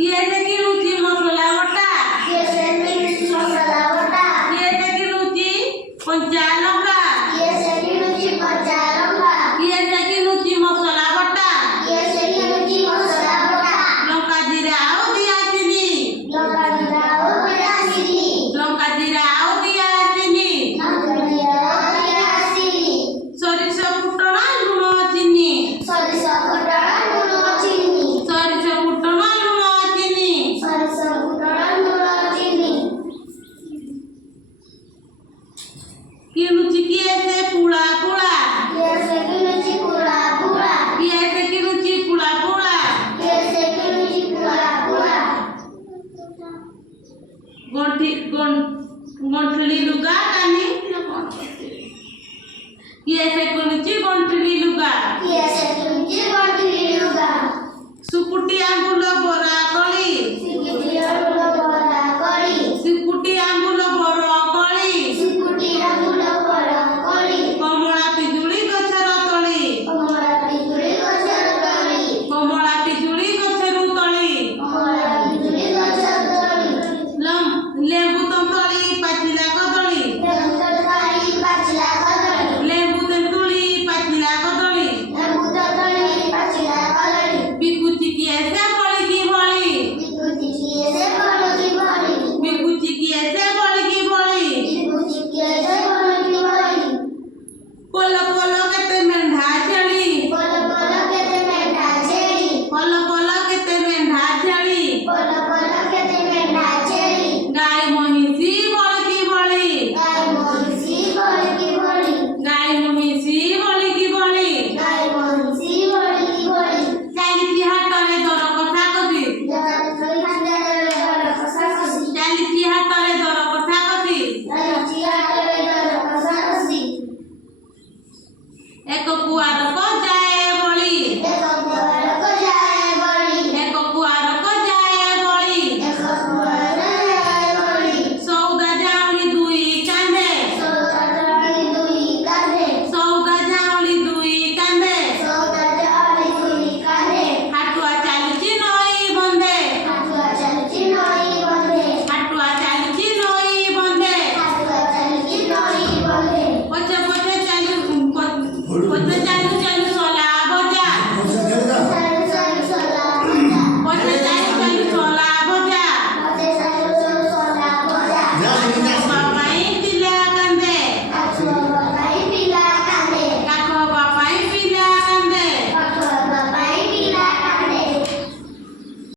किएसे किणुची मसला बटा किएसे किणुची मसला बटा किएसे किणुची कଞ୍ଚा लंका किएसे किणुची कच्चा लंका किएसे किणुची मसला बटा किएसे किणुची मसला बटा लंका जीरा ଆଉ ଦିଆ ଆସିନି लंका जीरा ଆଉ ଦିଆ ଆସିନି ଲଙ୍କା ଜିରା ଆଉ ଦିଆ ଆସିନି ଲଙ୍କା ଜିରା ଆଉ ଦିଆ ଆସିନି ସୋରିଷ ଫୁଟଣ ଲୁଣ ଚିନି ସୋରିଷ ଫୁଟଣ ଲୁଣ ଚିନି ସୋରିଷ ଫୁଟଣ ଲୁଣ ଚିନି ସୋରିଷ ଫୁଟଣ ଲୁଣ ଚିନି କିଣୁଛି କିଏ ସେ ପୁଳା ପୁଳା କିଏसे କିଣୁଛି ପୁଳା ପୁଳା କିଏ ସେ କିଣୁଛି ପୁଳା ପୁଳା କିଏसे କିଣୁଛି ପୁଳା ପୁଳା ଗଣ୍ଠଲି ଲୁଗା କାନି କିଏ ସେ କିଣୁଛି ଗଣ୍ଠଲି ଲୁଗା କିଏसे କିଣୁଛି ଗଣ୍ଠିଲି